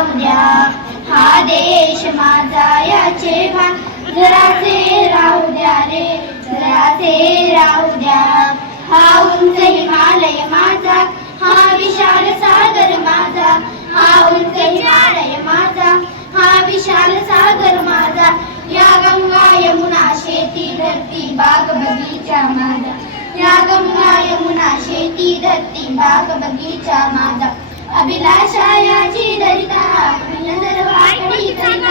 जाऊ द्या. हा देश माझा याचे भान. जरासे राहू द्या रे जरासे राहू द्या. हा उंच हिमालय माझा हा विशाल सागर माझा हा उंच हिमालय माझा हा विशाल सागर माझा. या गंगा यमुना शेती धरती बाग बगीचा माझा. या गंगा यमुना शेती धरती बाग बगीचा माझा. अभिलाषा याची दरिता नजर वाकडी करिता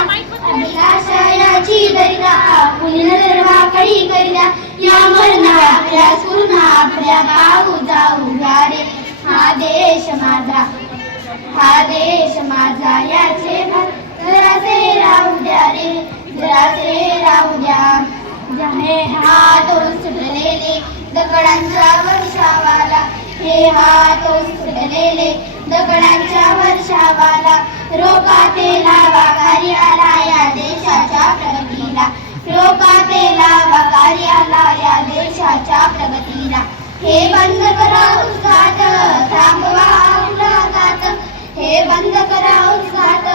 अभिलाषा याची करिता या मरणा आपल्या सुरणा आपल्या पाऊ जाऊ घ्या रे हा देश माझा हा देश माझा याचे जरासे राहू द्या रे जरासे राहू द्या हे हातून सुटलेले दगडांच्या वर्षावाला हे हात सुटलेले दगडांच्या वर्षावाला. रोकाते लावा कार्याला या देशाच्या प्रगतीला. रोकाते लावा कार्याला या देशाच्या प्रगतीला. हे बंद करा उद्घाट थांबवा आपला घात. हे बंद करा उद्घाट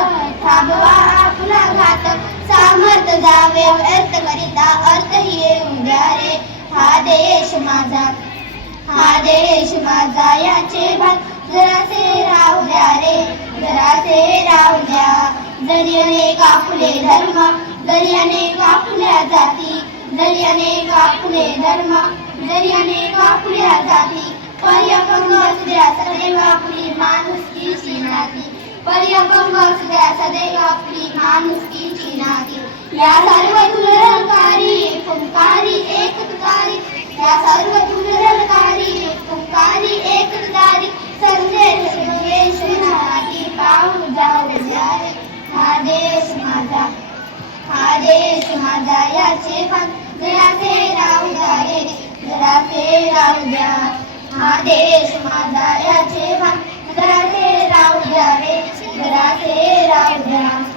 थांबवा आपला घात. सामर्थ जावे व्यर्थ करिता अर्थ येऊन द्या रे हा देश माझा हा देश माझा याचे भात जरासे राहू द्या रे जरासे राहू द्या. जरी अनेक धर्म दर्याने कापल्या जाती दर्याने कापले धर्म दर्याने कापल्या जाती पर्यटन द्या सदैव आपली माणुसकीची नाती. पर्यटन द्या सदैव आपली माणुसकीची नाती. या सर्व तुलकारी फुंकारी एक तुकारी या सर्व तुलकारी माझा. हा देश माझा याचे पण जरासे राहू द्या रे जरासे राहू द्या. हा देश माझा याचे पण जरासे राहू द्या रे जरासे राहू द्या.